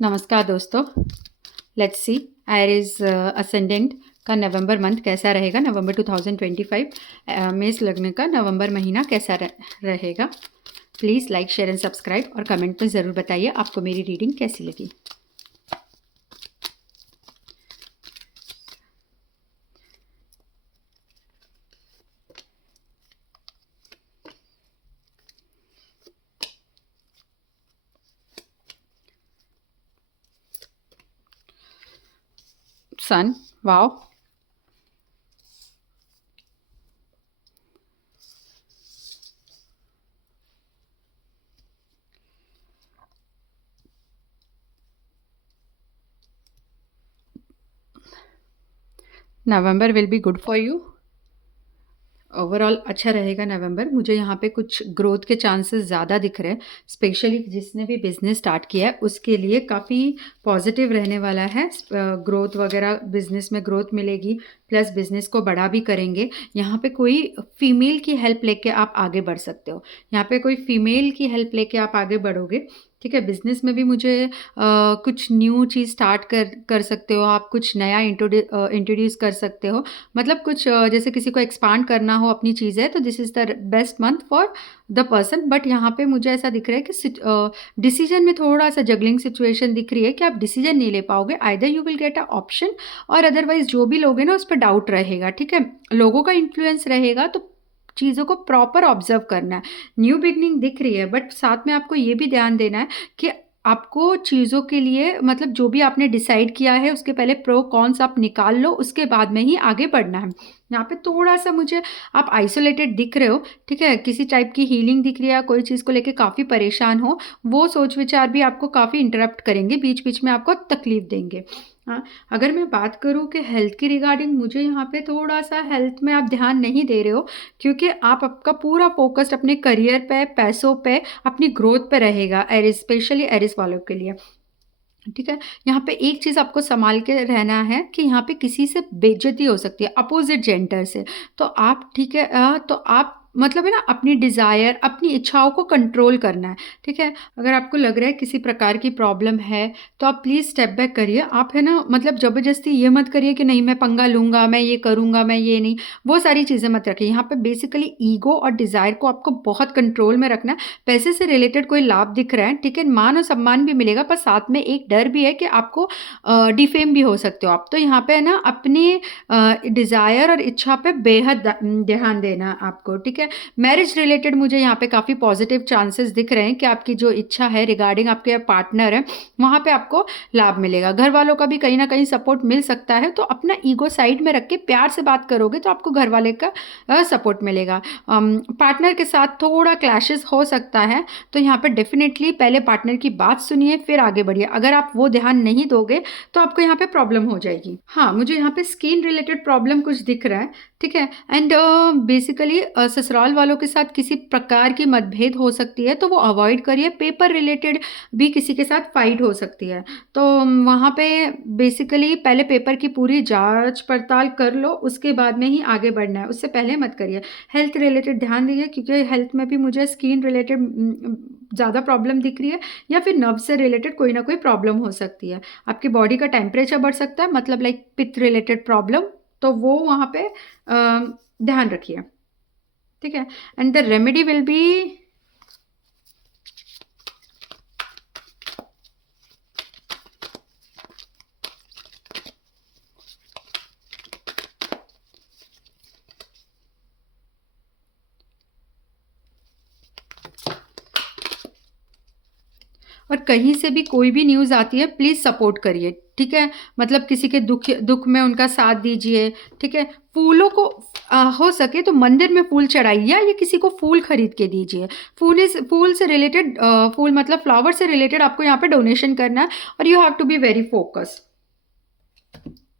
नमस्कार दोस्तों। Let's see Aries ascendant का नवंबर मंथ कैसा रहेगा। नवंबर 2025 मेष लग्न का नवंबर महीना कैसा रहेगा। Please like share and subscribe और कमेंट में ज़रूर बताइए आपको मेरी रीडिंग कैसी लगी। Sun, wow, November will be good for you. Overall अच्छा रहेगा नवंबर। मुझे यहाँ पे कुछ ग्रोथ के चांसेस ज़्यादा दिख रहे हैं। स्पेशली जिसने भी बिजनेस स्टार्ट किया है उसके लिए काफ़ी पॉजिटिव रहने वाला है। ग्रोथ वगैरह, बिजनेस में ग्रोथ मिलेगी, प्लस बिजनेस को बड़ा भी करेंगे। यहाँ पे कोई फीमेल की हेल्प लेके आप आगे बढ़ सकते हो। यहाँ पे कोई फीमेल की हेल्प लेके आप आगे बढ़ोगे। ठीक है, बिजनेस में भी मुझे कुछ न्यू चीज़ स्टार्ट कर सकते हो आप। कुछ नया इंट्रोड्यूस कर सकते हो। मतलब कुछ जैसे किसी को एक्सपांड करना हो अपनी चीज़ें, तो this is the best month for the person. But यहाँ पे मुझे ऐसा दिख रहा है कि डिसीजन में थोड़ा सा जगलिंग सिचुएशन दिख रही है कि आप डिसीजन नहीं ले पाओगे। Either you will get a option और अदरवाइज जो भी लोगे ना उस पर डाउट रहेगा। ठीक है, लोगों का इन्फ्लुएंस रहेगा, तो चीज़ों को प्रॉपर ऑब्जर्व करना है। न्यू बिगनिंग दिख रही है, बट साथ में आपको ये भी ध्यान देना है कि आपको चीज़ों के लिए, मतलब जो भी आपने डिसाइड किया है उसके पहले प्रो कॉन्स आप निकाल लो, उसके बाद में ही आगे बढ़ना है। यहाँ पे थोड़ा सा मुझे आप आइसोलेटेड दिख रहे हो। ठीक है, किसी टाइप की हीलिंग दिख रही है, कोई चीज़ को लेके काफ़ी परेशान हो। वो सोच विचार भी आपको काफ़ी इंटरप्ट करेंगे, बीच बीच में आपको तकलीफ देंगे। हाँ, अगर मैं बात करूँ कि हेल्थ की रिगार्डिंग, मुझे यहाँ पे थोड़ा सा हेल्थ में आप ध्यान नहीं दे रहे हो, क्योंकि आप आपका पूरा फोकस्ड अपने करियर पे, पैसों पे, अपनी ग्रोथ पे रहेगा। एरिस, स्पेशली एरिस वालों के लिए। ठीक है, यहाँ पे एक चीज़ आपको संभाल के रहना है कि यहाँ पे किसी से बेइज्जती हो सकती है, अपोजिट जेंडर से। तो आप, ठीक है, तो आप मतलब है ना, अपनी डिज़ायर, अपनी इच्छाओं को कंट्रोल करना है। ठीक है, अगर आपको लग रहा है किसी प्रकार की प्रॉब्लम है, तो आप प्लीज़ स्टेप बैक करिए। आप है ना, मतलब ज़बरदस्ती ये मत करिए कि नहीं मैं पंगा लूँगा, मैं ये करूँगा, मैं ये नहीं, वो सारी चीज़ें मत रखिए। यहाँ पे बेसिकली ईगो और डिज़ायर को आपको बहुत कंट्रोल में रखना है। पैसे से रिलेटेड कोई लाभ दिख रहा है, ठीक है, मान और सम्मान भी मिलेगा, पर साथ में एक डर भी है कि आपको डिफेम भी हो सकते हो आप। तो यहाँ पे है ना, अपनी डिज़ायर और इच्छा पे बेहद ध्यान देना आपको। ठीक है, मैरिज रिलेटेड मुझे यहाँ पे काफ़ी पॉजिटिव चांसेस दिख रहे हैं कि आपकी जो इच्छा है रिगार्डिंग आपके पार्टनर है, वहाँ पे आपको लाभ मिलेगा। घर वालों का भी कहीं ना कहीं सपोर्ट मिल सकता है। तो अपना ईगो साइड में रख के प्यार से बात करोगे तो आपको घर वाले का सपोर्ट मिलेगा। पार्टनर के साथ थोड़ा क्लैशेस हो सकता है, तो यहाँ पे डेफिनेटली पहले पार्टनर की बात सुनिए, फिर आगे बढ़िए। अगर आप वो ध्यान नहीं दोगे तो आपको यहाँ पे प्रॉब्लम हो जाएगी। हाँ, मुझे यहाँ पे स्किन रिलेटेड प्रॉब्लम कुछ दिख रहा है। ठीक है, एंड बेसिकली ससुराल वालों के साथ किसी प्रकार की मतभेद हो सकती है, तो वो अवॉइड करिए। पेपर रिलेटेड भी किसी के साथ फाइट हो सकती है, तो वहाँ पे बेसिकली पहले पेपर की पूरी जांच पड़ताल कर लो, उसके बाद में ही आगे बढ़ना है, उससे पहले मत करिए। हेल्थ रिलेटेड ध्यान दीजिए, क्योंकि हेल्थ में भी मुझे स्किन रिलेटेड ज़्यादा प्रॉब्लम दिख रही है, या फिर नर्व से रिलेटेड कोई ना कोई प्रॉब्लम हो सकती है। आपकी बॉडी का टेम्परेचर बढ़ सकता है, मतलब लाइक पित्त रिलेटेड प्रॉब्लम, तो वो वहाँ पे ध्यान रखिए। ठीक है, and the remedy will be, और कहीं से भी कोई भी न्यूज़ आती है प्लीज़ सपोर्ट करिए। ठीक है, मतलब किसी के दुख में उनका साथ दीजिए। ठीक है, फूलों को हो सके तो मंदिर में फूल चढ़ाइए, या किसी को फूल खरीद के दीजिए। फूल से रिलेटेड, फूल मतलब फ्लावर से रिलेटेड आपको यहाँ पे डोनेशन करना है, और you have to be very focused.